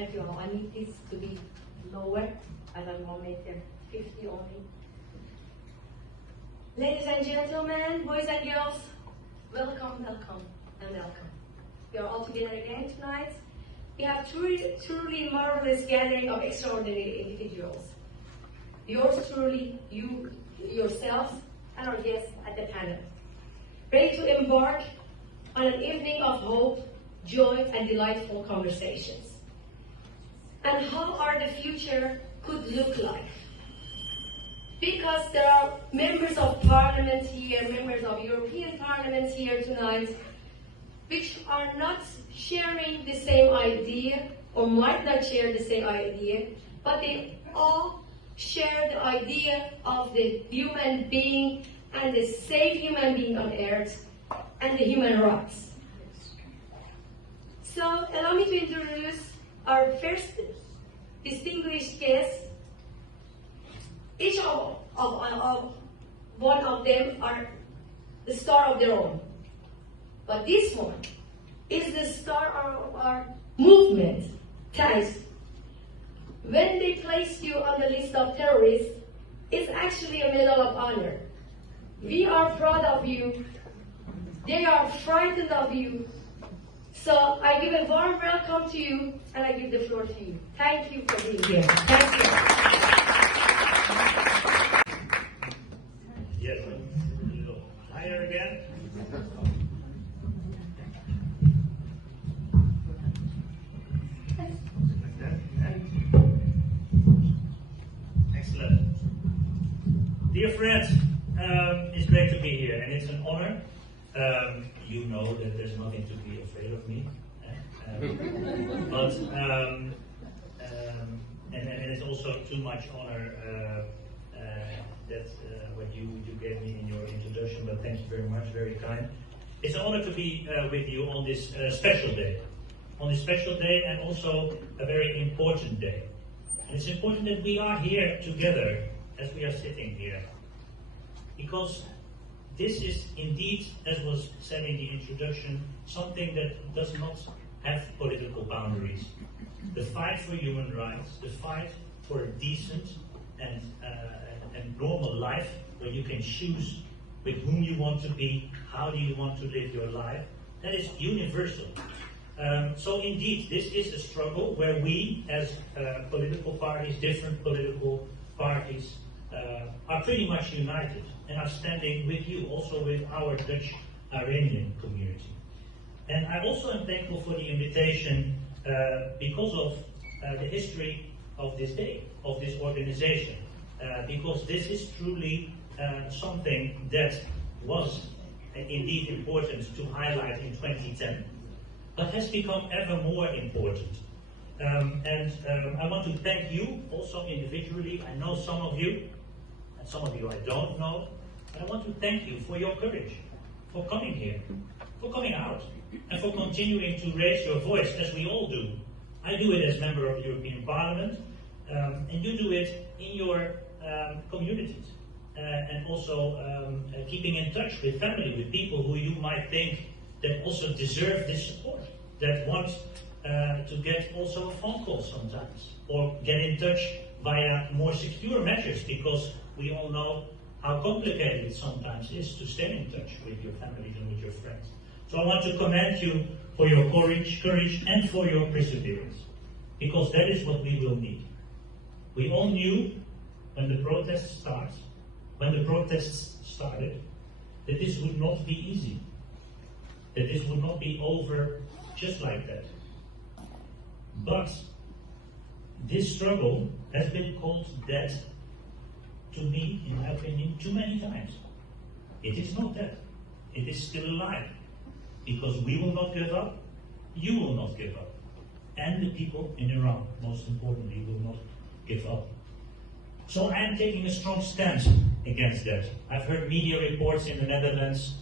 Thank you all. I need this to be lower, and I will make it 50 only. Ladies and gentlemen, boys and girls, welcome, welcome, and welcome. We are all together again tonight. We have truly marvelous gathering of extraordinary individuals. Yours truly, you yourselves, and our guests at the panel. Ready to embark on an evening of hope, joy, and delightful conversations. And how our the future could look like. Because there are members of Parliament here, members of European Parliament here tonight, which are not sharing the same idea, or might not share the same idea, but they all share the idea of the human being and the safe human being on earth and the human rights. So allow me to introduce our first distinguished guest. Each of one of them are the star of their own. But this one is the star of our movement, Thijs. When they placed you on the list of terrorists, it's actually a medal of honor. We are proud of you. They are frightened of you. So I give a warm welcome to you, and I give the floor to you. Thank you for being here. Thank you. Yes, a little higher again. Like that. Excellent. Dear friends, it's great to be here, and it's an honor. You know that there's nothing to be afraid of me, and it's also too much honor that what you gave me in your introduction. But thank you very much, very kind. It's an honor to be with you on this special day, and also a very important day. And it's important that we are here together as we are sitting here, because this is indeed, as was said in the introduction, something that does not have political boundaries. The fight for human rights, the fight for a decent and normal life where you can choose with whom you want to be, how do you want to live your life, that is universal. So indeed, this is a struggle where we as political parties, different political parties, are pretty much united and are standing with you, also with our Dutch Iranian community. And I also am thankful for the invitation because of the history of this day, of this organization, because this is truly something that was indeed important to highlight in 2010, but has become ever more important. And I want to thank you also individually. I know some of you, and some of you I don't know, but I want to thank you for your courage, for coming here, for coming out, and for continuing to raise your voice, as we all do. I do it as member of the European Parliament, and you do it in your communities, and also keeping in touch with family, with people who you might think that also deserve this support, that want to get also a phone call sometimes, or get in touch via more secure measures, because we all know how complicated it sometimes is to stay in touch with your families and with your friends. So I want to commend you for your courage, and for your perseverance, because that is what we will need. We all knew when the protests started, that this would not be easy, that this would not be over just like that. But this struggle has been called dead, to me, in my opinion, too many times. It is not dead. It is still alive. Because we will not give up, you will not give up. And the people in Iran, most importantly, will not give up. So I am taking a strong stance against that. I've heard media reports in the Netherlands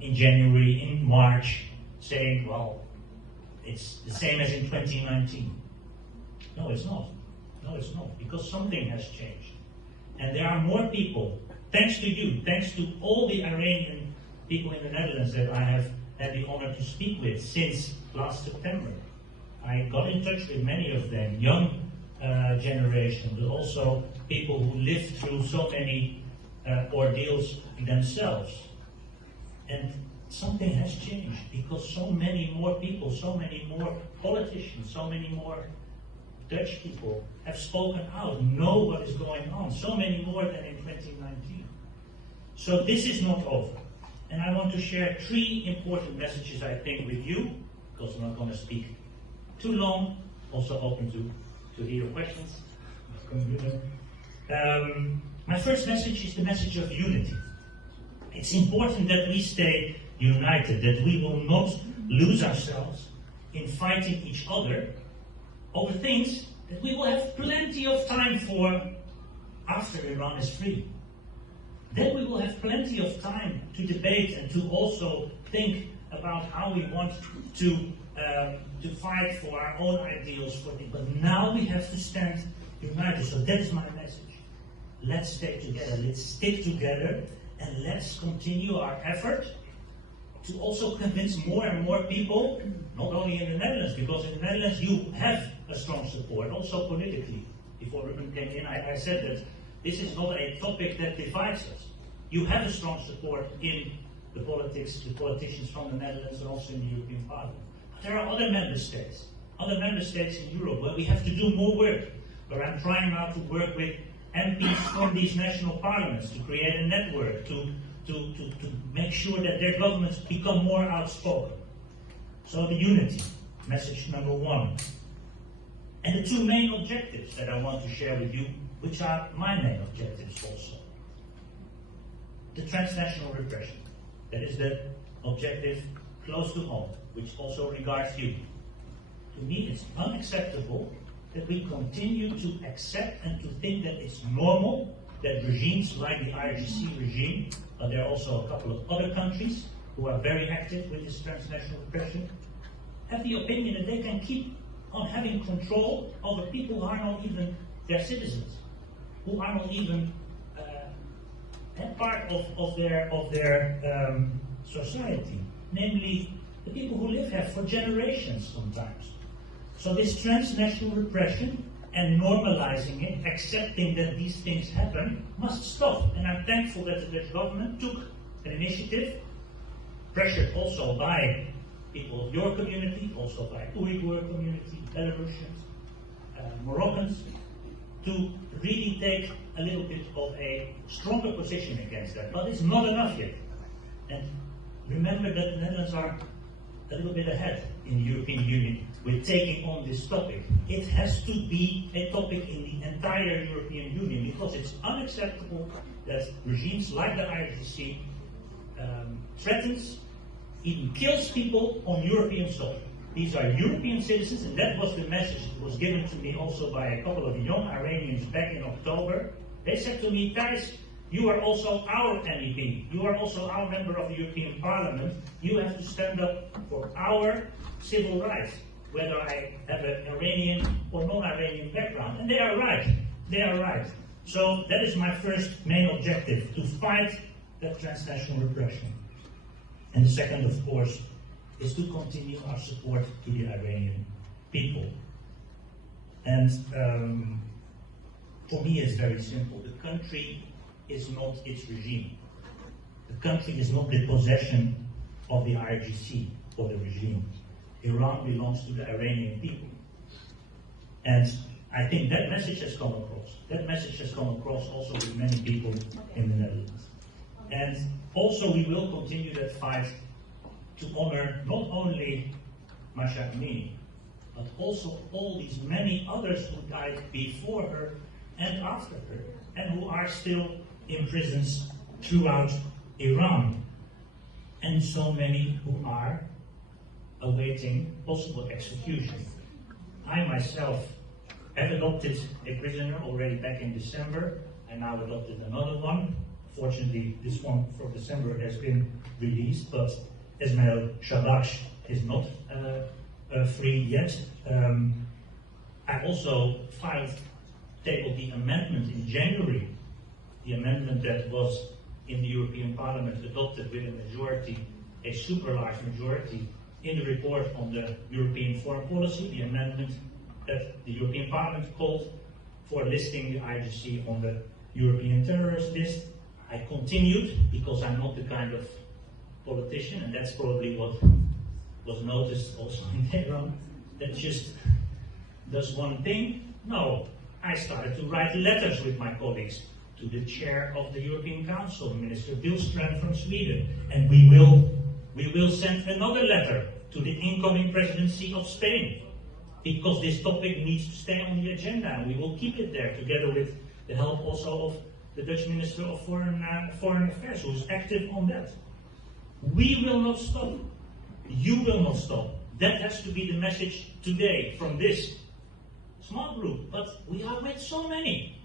in January, in March, saying, well, it's the same as in 2019. No, it's not. No, it's not. Because something has changed. And there are more people, thanks to you, thanks to all the Iranian people in the Netherlands that I have had the honor to speak with since last September. I got in touch with many of them, young generation, but also people who lived through so many ordeals themselves. And something has changed because so many more people, so many more politicians, so many more Dutch people have spoken out, know what is going on, so many more than in 2019. So this is not over. And I want to share 3 important messages, I think, with you, because I'm not going to speak too long, also open to hear your questions. My first message is the message of unity. It's important that we stay united, that we will not lose ourselves in fighting each other over things that we will have plenty of time for after Iran is free. Then we will have plenty of time to debate and to also think about how we want to fight for our own ideals. But now we have to stand united. So that is my message. Let's stay together. Let's stick together, and let's continue our effort to also convince more and more people, not only in the Netherlands, because in the Netherlands you have a strong support, also politically. Before Ruben came in, I said that this is not a topic that divides us. You have a strong support in the politicians from the Netherlands and also in the European Parliament. But there are other member states in Europe where we have to do more work, where I'm trying now to work with MPs from these national parliaments to create a network, to make sure that their governments become more outspoken. So the unity, message number 1. And the 2 main objectives that I want to share with you, which are my main objectives also. The transnational repression. That is the objective close to home, which also regards you. To me, it's unacceptable that we continue to accept and to think that it's normal that regimes like the IRGC regime, but there are also a couple of other countries who are very active with this transnational repression, have the opinion that they can keep on having control over people who are not even their citizens, who are not even part of their society, namely the people who live here for generations sometimes. So this transnational repression and normalizing it, accepting that these things happen, must stop. And I'm thankful that the Dutch government took an initiative, pressured also by people of your community, also by Uyghur community, Belarusians, Moroccans, to really take a little bit of a stronger position against that. But it's not enough yet. And remember that the Netherlands are a little bit ahead in the European Union with taking on this topic. It has to be a topic in the entire European Union because it's unacceptable that regimes like the IRGC threatens, even kills people on European soil. These are European citizens, and that was the message that was given to me also by a couple of young Iranians back in October. They said to me, Thijs, you are also our MEP. You are also our member of the European Parliament. You have to stand up for our civil rights, whether I have an Iranian or non-Iranian background. And they are right. They are right. So that is my first main objective, to fight that transnational repression. And the second, of course, is to continue our support to the Iranian people. And for me, it's very simple. The country is not its regime. The country is not the possession of the IRGC or the regime. Iran belongs to the Iranian people. And I think that message has come across. That message has come across also with many people in the Netherlands. And also we will continue that fight to honor not only Masha Amini, but also all these many others who died before her and after her, and who are still in prisons throughout Iran, and so many who are awaiting possible execution. I myself have adopted a prisoner already back in December. I now adopted another one. Fortunately, this one from December has been released, but Ismail Shabash is not free yet. I also tabled the amendment in January, the amendment that was in the European Parliament adopted with a majority, a super large majority, in the report on the European foreign policy, the amendment that the European Parliament called for listing the IGC on the European terrorist list. I continued, because I'm not the kind of politician, and that's probably what was noticed also in Tehran, that just does one thing. No, I started to write letters with my colleagues to the chair of the European Council, Minister Billström from Sweden, and we will send another letter to the incoming presidency of Spain, because this topic needs to stay on the agenda, and we will keep it there together with the help also of the Dutch Minister of Foreign Affairs, who is active on that. We will not stop. You will not stop. That has to be the message today from this small group, but we are with so many.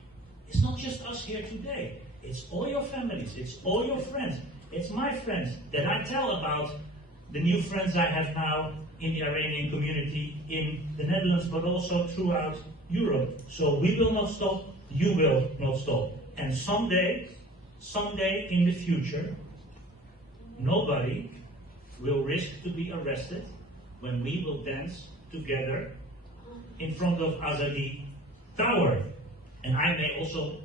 It's not just us here today. It's all your families, it's all your friends, it's my friends that I tell about the new friends I have now in the Iranian community in the Netherlands, but also throughout Europe. So we will not stop, you will not stop. And someday in the future, nobody will risk to be arrested when we will dance together in front of Azadi Tower. And I may also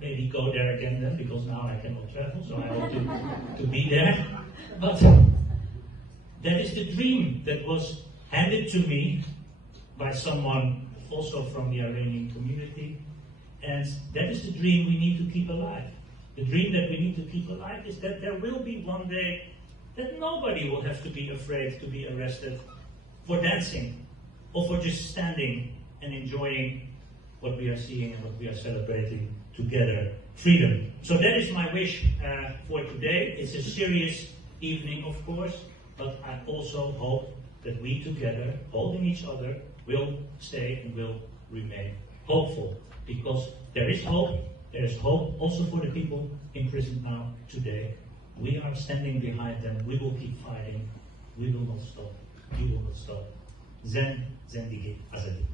maybe go there again then, because now I cannot travel, so I hope to be there. But that is the dream that was handed to me by someone also from the Iranian community. And that is the dream we need to keep alive. The dream that we need to keep alive is that there will be one day that nobody will have to be afraid to be arrested for dancing or for just standing and enjoying what we are seeing and what we are celebrating together, freedom. So that is my wish for today. It's a serious evening, of course, but I also hope that we together, holding each other, will stay and will remain hopeful. Because there is hope also for the people imprisoned now today. We are standing behind them. We will keep fighting. We will not stop. You will not stop. Zendigi Azadi.